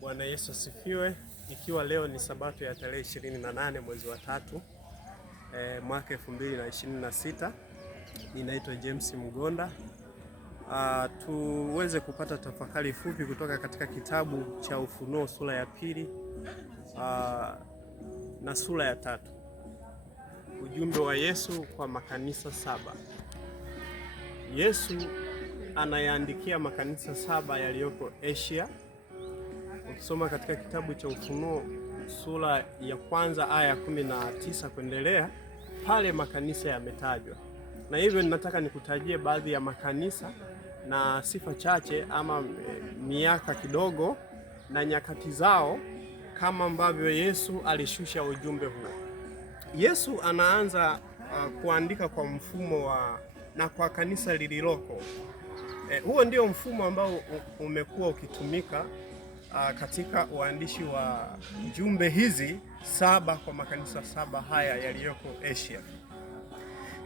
Bwana Yesu asifiwe. Ikiwa leo ni Sabato ya tarehe 28 mwezi wa 3 mwaka 2026, ninaitwa James Mgonda. Tuweze kupata tafakari fupi kutoka katika kitabu cha Ufunuo sura ya 2 na sura ya 3. Ujumbe wa Yesu kwa makanisa 7. Yesu anayaandikia makanisa 7 yaliyoko Asia. Ukisoma katika kitabu cha Ufunuo sura ya 1 aya 19 kuendelea, pale makanisa yametajwa, na hivyo ninataka nikutajie baadhi ya makanisa na sifa chache ama miaka kidogo na nyakati zao, kama ambavyo Yesu alishusha ujumbe huo. Yesu anaanza kuandika kwa mfumo na kwa kanisa lililoko. Huo ndio mfumo ambao umekuwa ukitumika katika uandishi wa jumbe hizi 7 kwa makanisa 7 haya yaliyoko Asia.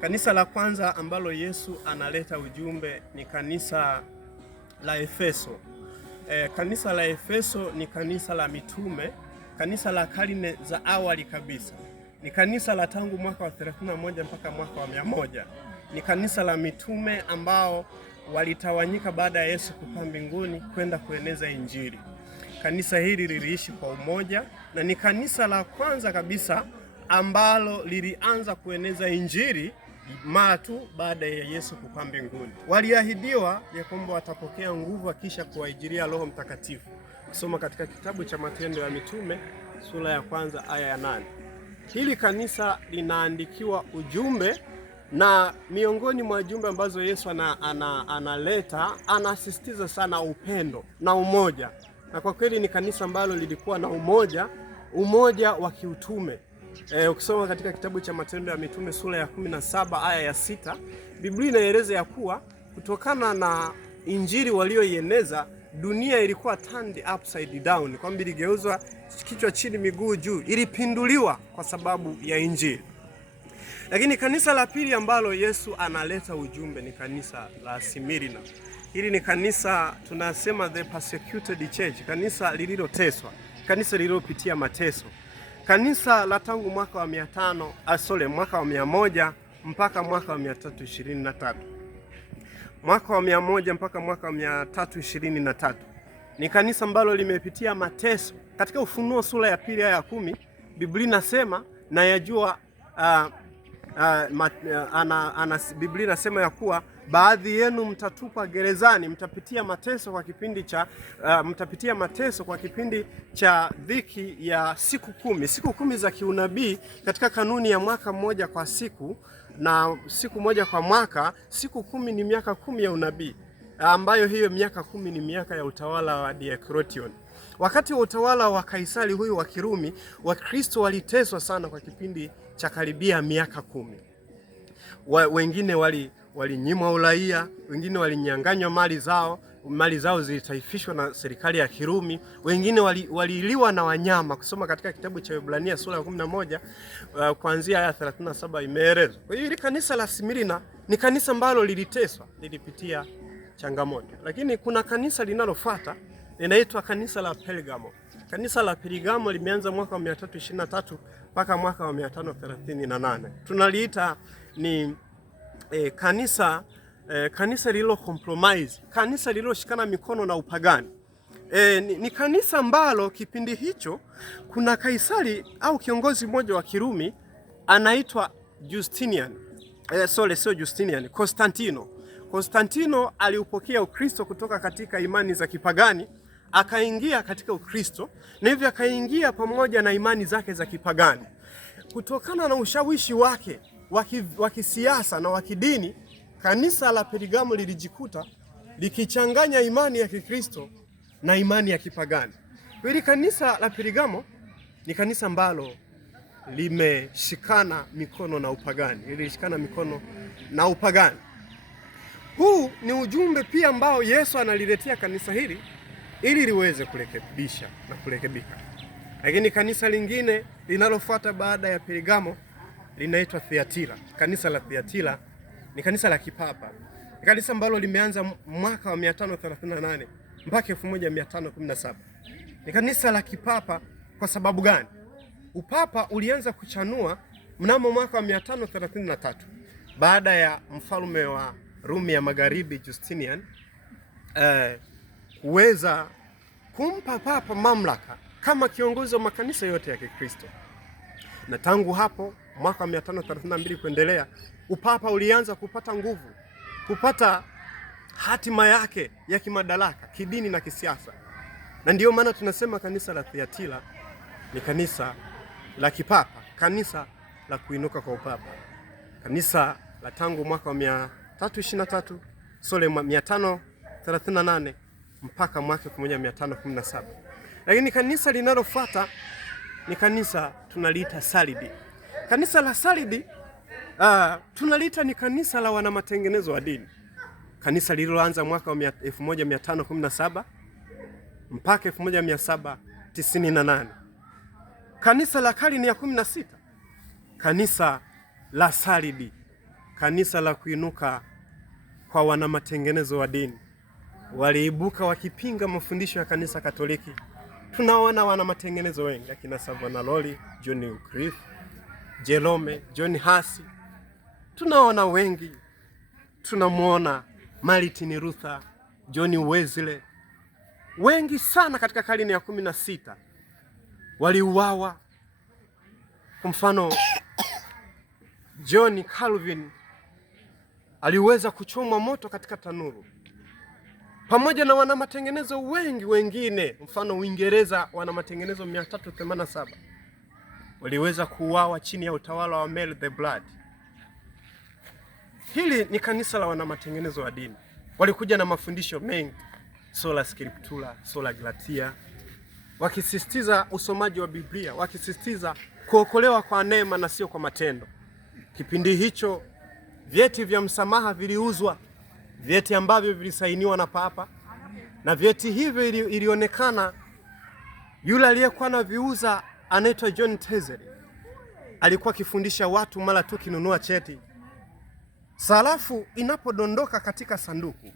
Kanisa la kwanza ambalo Yesu analeta ujumbe ni kanisa la Efeso. Kanisa la Efeso ni kanisa la mitume, kanisa la karne za awali kabisa. Ni kanisa la tangu mwaka wa 31 mpaka mwaka wa 100. Ni kanisa la mitume ambao walitawanyika baada ya Yesu kupaa mbinguni kwenda kueneza Injili. Kanisa hili liliishi kwa umoja na ni kanisa la kwanza kabisa ambalo lilianza kueneza Injili mara tu baada ya Yesu kupaa mbinguni. Waliahidiwa ya kwamba watapokea nguvu kisha kuwaijilia Roho Mtakatifu. Kusoma katika kitabu cha Matendo ya Mitume sura ya 1 aya ya 8. Hili kanisa linaandikiwa ujumbe, na miongoni mwa jumbe ambazo Yesu analeta, anasisitiza sana upendo na umoja. Na kwa kweli ni kanisa ambalo lilikuwa na umoja wa kiutume. Ukisoma katika kitabu cha Matendo ya Mitume sura ya 17 aya ya 6, Biblia inaeleza ya kuwa kutokana na Injili walioieneza, dunia ilikuwa turned upside down, kwamba iligeuzwa kichwa chini miguu juu, ilipinduliwa kwa sababu ya Injili. Lakini kanisa la pili ambalo Yesu analeta ujumbe ni kanisa la Smyrna. Hili ni kanisa tunasema the persecuted church, kanisa lililoteswa, kanisa lililopitia mateso. Kanisa la tangu mwaka wa 100 mpaka mwaka wa 323. Mwaka wa 100 mpaka mwaka wa 323. Ni kanisa ambalo limepitia mateso. Katika Ufunuo sura ya 2 aya ya 10, Biblia inasema na yajua Biblia inasema ya kuwa baadhi yenu mtatupa gerezani, mtapitia mateso kwa kipindi cha dhiki ya siku 10. Siku 10 za kiunabii katika kanuni ya mwaka mmoja kwa siku na siku moja kwa mwaka. Siku 10 ni miaka 10 ya unabii, ambayo hiyo miaka 10 ni miaka ya utawala wa Diocletian. Wakati wa utawala wa Kaisari huyu wa Kirumi, Wakristo waliteswa sana kwa kipindi cha karibia miaka 10. Wengine walinyimwa uraia, wengine walinyang'anywa mali zao zilitaifishwa na serikali ya Kirumi, wengine waliliwa na wanyama. Kusoma katika kitabu cha Waebrania sura ya 11 kuanzia aya 37 imeelezwa. Kwa hiyo hili kanisa la Smyrna ni kanisa ambalo liliteswa, lilipitia changamoto. Lakini kuna kanisa linalofuata linaitwa kanisa la Pergamo. Kanisa la Pergamo limeanza mwaka wa 323 mpaka mwaka wa 538. Tunaliita ni kanisa lililo compromise, kanisa lililoshikana mikono na upagani. Ni kanisa ambalo kipindi hicho kuna Kaisari au kiongozi mmoja wa Kirumi anaitwa Konstantino. Konstantino aliupokea Ukristo kutoka katika imani za kipagani, akaingia katika Ukristo, na hivyo akaingia pamoja na imani zake za kipagani. Kutokana na ushawishi wake wa kisiasa na wa kidini, kanisa la Pergamo lilijikuta likichanganya imani ya Kikristo na imani ya kipagani. Hili kanisa la Pergamo ni kanisa ambalo limeshikana mikono na upagani. Huu ni ujumbe pia ambao Yesu analiletea kanisa hili ili liweze kurekebisha na kurekebika. Lakini kanisa lingine linalofuata baada ya Pergamo linaitwa Thiatira. Kanisa la Thiatira ni kanisa la kipapa. Ni kanisa ambalo limeanza mwaka wa 538 mpaka 1517. Ni kanisa la kipapa. Kwa sababu gani? Upapa ulianza kuchanua mnamo mwaka wa 533 baada ya mfalme wa Rumi ya Magharibi Justinian kuweza kumpa papa mamlaka kama kiongozi wa makanisa yote ya Kikristo. Na tangu hapo mwaka 532 kuendelea, upapa ulianza kupata nguvu, kupata hatima yake ya kimadaraka, kidini na kisiasa. Na ndiyo maana tunasema kanisa la Thyatira ni kanisa la kipapa, kanisa la kuinuka kwa upapa, kanisa la tangu mwaka wa 323 538 mpaka mwaka 1517. Lakini kanisa linalofuata ni kanisa tunaliita Sardi. Kanisa la Sardi tunaliita ni kanisa la wana matengenezo wa dini, kanisa lililoanza mwaka wa 1517 mpaka 1798. Kanisa la karne ya 16, kanisa la Sardi, kanisa la kuinuka kwa wana matengenezo wa dini. Waliibuka wakipinga mafundisho ya kanisa Katoliki. Tunaona wana matengenezo wengi, akina Savonarola, John Wycliffe, Jerome, John Huss. Tunaona wengi, tunamuona Martin Luther, John Wesley. Wengi sana katika karne ya 16 waliuawa. Kwa mfano, John Calvin aliweza kuchomwa moto katika tanuru, pamoja na wana matengenezo wengi wengine. Mfano, Uingereza wana matengenezo 387 waliweza kuuawa chini ya utawala wa Mary the Blood. Hili ni kanisa la wana matengenezo wa dini. Walikuja na mafundisho mengi, sola scriptura, sola gratia, wakisisitiza usomaji wa Biblia, wakisisitiza kuokolewa kwa neema na sio kwa matendo. Kipindi hicho vyeti vya msamaha viliuzwa, vyeti ambavyo vilisainiwa na papa, na vyeti hivyo ilionekana yule aliyekuwa na viuza anaitwa John Tesley. Alikuwa akifundisha watu mara tu kinunua cheti, sarafu inapodondoka katika sanduku,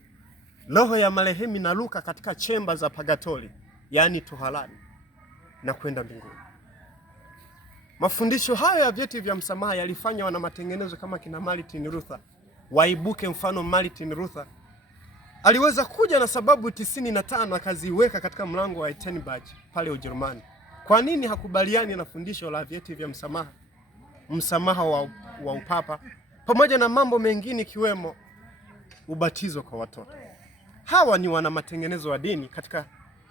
roho ya marehemu inaruka katika chemba za pagatori, yaani toharani, na kwenda mbinguni. Mafundisho hayo ya vyeti vya msamaha yalifanya wana matengenezo kama kina Martin Luther waibuke. Mfano, Martin Luther aliweza kuja na sababu 95 akaziweka katika mlango wa Wittenberg pale Ujerumani. Kwa nini hakubaliani na fundisho la vyeti vya msamaha, msamaha wa upapa, pamoja na mambo mengine ikiwemo ubatizo kwa watoto? Hawa ni wana matengenezo wa dini katika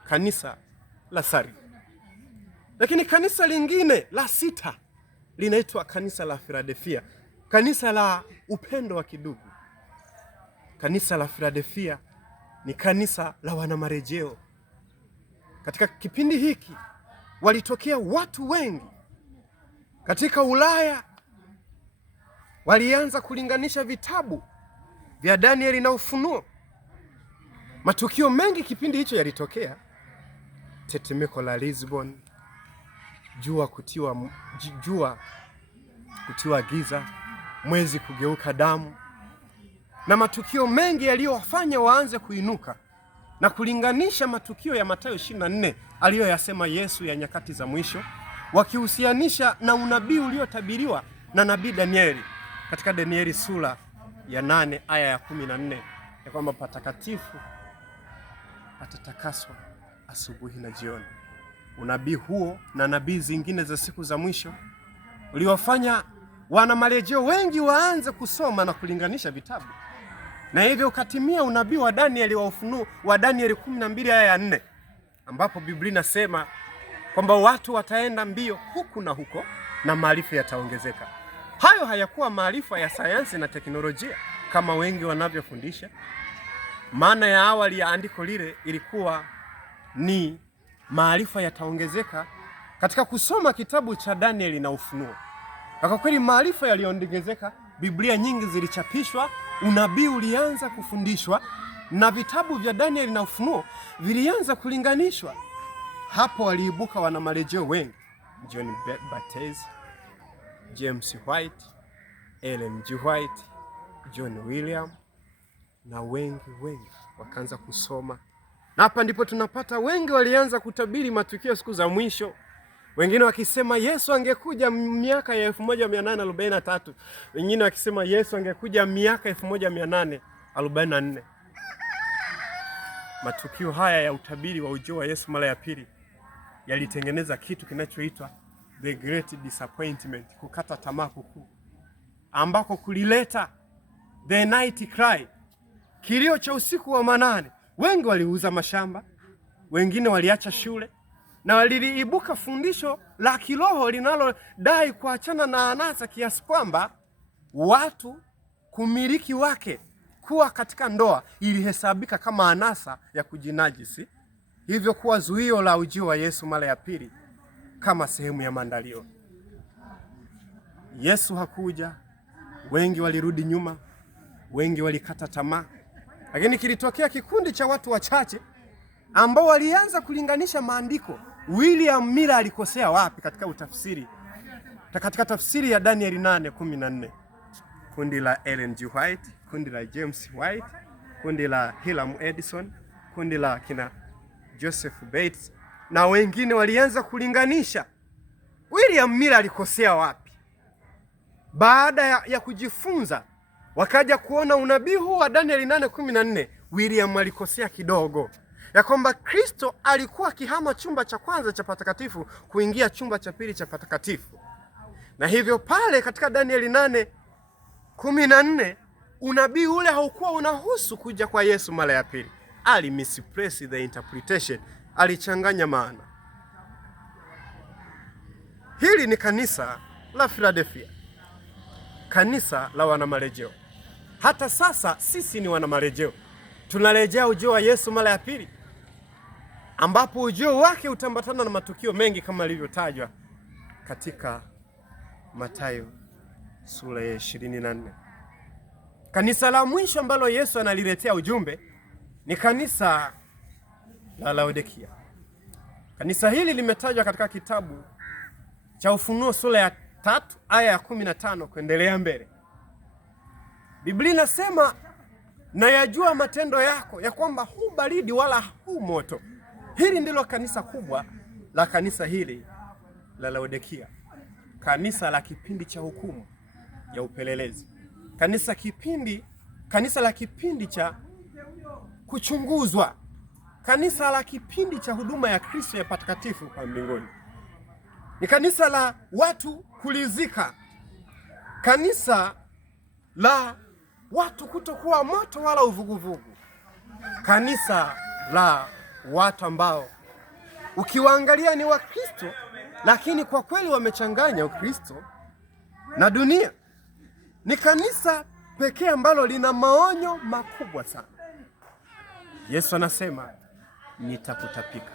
kanisa la Sardi. Lakini kanisa lingine la sita linaitwa kanisa la Philadelphia, kanisa la upendo wa kidugu. Kanisa la Philadelphia ni kanisa la wana marejeo. Katika kipindi hiki walitokea watu wengi katika Ulaya, walianza kulinganisha vitabu vya Danieli na Ufunuo. Matukio mengi kipindi hicho yalitokea: tetemeko la Lisbon, jua kutiwa giza, mwezi kugeuka damu, na matukio mengi yaliyowafanya waanze kuinuka na kulinganisha matukio ya Mathayo 24 aliyoyasema Yesu ya nyakati za mwisho, wakihusianisha na unabii uliotabiriwa na nabii Danieli katika Danieli sura ya 8 aya ya 14, ya kwamba patakatifu patatakaswa asubuhi na jioni. Unabii huo na nabii zingine za siku za mwisho uliwafanya wana marejeo wengi waanze kusoma na kulinganisha vitabu, na hivyo ukatimia unabii wa Danieli wa Ufunuo wa Danieli 12 aya ya 4, ambapo Biblia inasema kwamba watu wataenda mbio huku na huko na maarifa yataongezeka. Hayo hayakuwa maarifa ya sayansi na teknolojia kama wengi wanavyofundisha. Maana ya awali ya andiko lile ilikuwa ni maarifa yataongezeka katika kusoma kitabu cha Danieli na Ufunuo. Na kwa kweli maarifa yaliongezeka, Biblia nyingi zilichapishwa, unabii ulianza kufundishwa, na vitabu vya Danieli na Ufunuo vilianza kulinganishwa. Hapo waliibuka wana marejeo wengi: John Baptist, James White, Ellen G. White, John William, na wengi wakaanza kusoma Na hapa ndipo tunapata wengi walianza kutabiri matukio siku za mwisho. Wengine wakisema Yesu angekuja miaka ya 1843. Wengine wakisema Yesu angekuja miaka 1844. Matukio haya ya utabiri wa ujio wa Yesu mara ya pili yalitengeneza kitu kinachoitwa the great disappointment, kukata tamaa kukuu, ambako kulileta the night cry, kilio cha usiku wa manane. Wengi waliuza mashamba, wengine waliacha shule, na waliliibuka fundisho la kiroho linalodai kuachana na anasa, kiasi kwamba watu kumiliki wake kuwa katika ndoa ilihesabika kama anasa ya kujinajisi, hivyo kuwa zuio la ujio wa Yesu mara ya pili kama sehemu ya maandalio. Yesu hakuja, wengi walirudi nyuma, wengi walikata tamaa. Lakini kilitokea kikundi cha watu wachache ambao walianza kulinganisha maandiko. William Miller alikosea wapi katika utafsiri? Katika tafsiri ya Danieli 8:14. Kundi la Ellen G. White, kundi la James White, kundi la Hiram Edison, kundi la kina Joseph Bates na wengine walianza kulinganisha William Miller alikosea wapi. Baada ya kujifunza, wakaja kuona unabii huu wa Danieli 8:14, William alikosea kidogo, ya kwamba Kristo alikuwa akihama chumba cha kwanza cha patakatifu kuingia chumba cha pili cha patakatifu. Na hivyo pale katika Danieli 8:14 unabii ule haukuwa unahusu kuja kwa Yesu mara ya pili. Ali misplace the interpretation, alichanganya maana. Hili ni kanisa la Philadelphia, kanisa la wanamarejeo. Hata sasa sisi ni wanamarejeo, tunarejea ujio wa Yesu mara ya pili, ambapo ujio wake utambatana na matukio mengi kama ilivyotajwa katika Mathayo sura ya 24. Kanisa la mwisho ambalo Yesu analiletea ujumbe ni kanisa la Laodikia. Kanisa hili limetajwa katika kitabu cha Ufunuo sura ya 3 aya ya 15 kuendelea mbele. Biblia inasema, na yajua matendo yako ya kwamba hu baridi wala hu moto. Hili ndilo kanisa kubwa la kanisa hili la Laodikia, kanisa la kipindi cha hukumu ya upelelezi, kanisa la kipindi cha kuchunguzwa, kanisa la kipindi cha huduma ya Kristo ya patakatifu kwa mbinguni. Ni kanisa la watu kulizika, kanisa la watu kutokuwa moto wala uvuguvugu, kanisa la watu ambao ukiwaangalia ni wa Kristo, lakini kwa kweli wamechanganya Ukristo na dunia. Ni kanisa pekee ambalo lina maonyo makubwa sana. Yesu anasema, nitakutapika,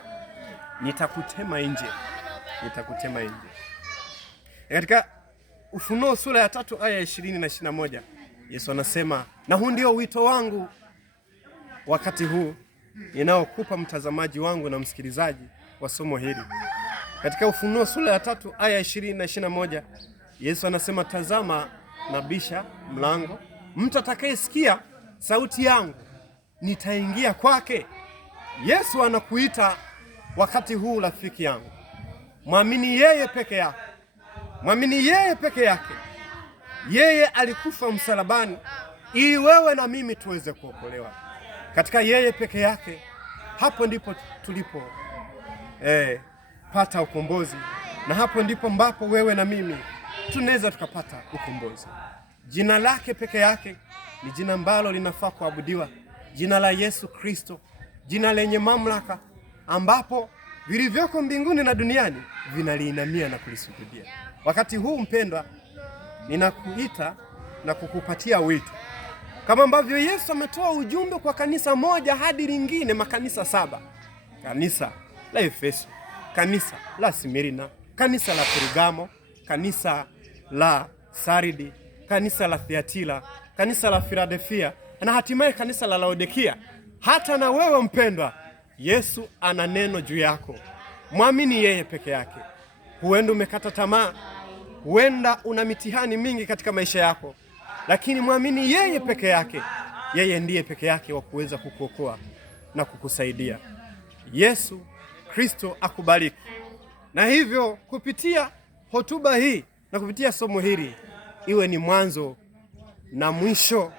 nitakutema nje, nitakutema nje. Katika Ufunuo sura ya 3 aya 20 na 21, Yesu anasema, na huu ndio wito wangu wakati huu ninaokupa mtazamaji wangu na msikilizaji wa somo hili. Katika Ufunuo sura ya 3 aya 20 na 21, Yesu anasema, tazama nabisha mlango, mtu atakayesikia sauti yangu nitaingia kwake. Yesu anakuita wakati huu, rafiki yangu, mwamini yeye peke yake, mwamini yeye peke yake. Yeye alikufa msalabani ili wewe na mimi tuweze kuokolewa. Katika yeye peke yake, hapo ndipo tulipo pata ukombozi, na hapo ndipo ambapo wewe na mimi tunaweza tukapata ukombozi. Jina lake peke yake ni jina ambalo linafaa kuabudiwa, jina la Yesu Kristo, jina lenye mamlaka, ambapo vilivyoko mbinguni na duniani vinaliinamia na kulisujudia. Wakati huu mpendwa, ninakuita na kukupatia wito, kama ambavyo Yesu ametoa ujumbe kwa kanisa moja hadi lingine, makanisa 7: kanisa la Efeso, kanisa la Smirna, kanisa la Pergamo, kanisa la Sardi, kanisa la Thiatira, kanisa la Philadelphia na hatimaye kanisa la Laodikia. Hata na wewe mpendwa, Yesu ana neno juu yako. Mwamini yeye peke yake. Huenda umekata tamaa, huenda una mitihani mingi katika maisha yako, lakini mwamini yeye peke yake. Yeye ndiye peke yake wa kuweza kukuokoa na kukusaidia. Yesu Kristo akubariki. Na hivyo kupitia hotuba hii na kupitia somo hili iwe ni mwanzo na mwisho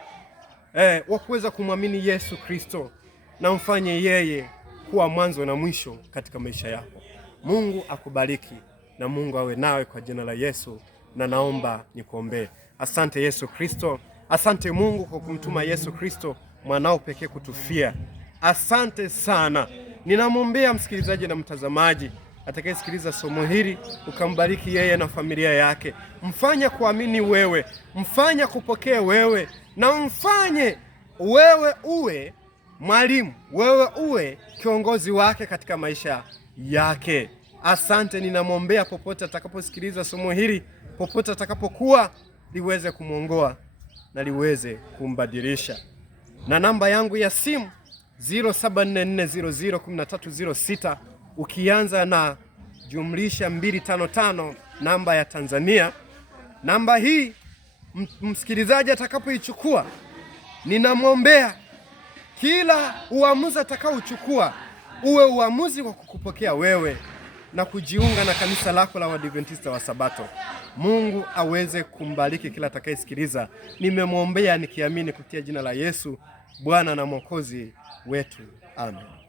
wa kuweza kumwamini Yesu Kristo, na mfanye yeye kuwa mwanzo na mwisho katika maisha yako. Mungu akubariki na Mungu awe nawe kwa jina la Yesu, na naomba nikuombee. Asante Yesu Kristo, asante Mungu kwa kumtuma Yesu Kristo mwanao pekee kutufia. Asante sana. Ninamwombea msikilizaji na mtazamaji atakayesikiliza somo hili, ukambariki yeye na familia yake. Mfanye kuamini wewe, mfanye kupokea wewe, na mfanye wewe uwe mwalimu, wewe uwe kiongozi wake katika maisha yake. Asante, ninamwombea popote atakaposikiliza somo hili, popote atakapokuwa, liweze kumwongoa na liweze kumbadilisha. Na namba yangu ya simu 0744001306 ukianza na jumlisha 255 namba ya Tanzania. Namba hii msikilizaji atakapoichukua, ninamwombea kila uamuzi atakaochukua uwe uamuzi wa kukupokea wewe na kujiunga na kanisa lako la Waadventista wa Sabato. Mungu aweze kumbariki kila atakayesikiliza. Nimemwombea nikiamini kupitia jina la Yesu, Bwana na Mwokozi wetu. Amen.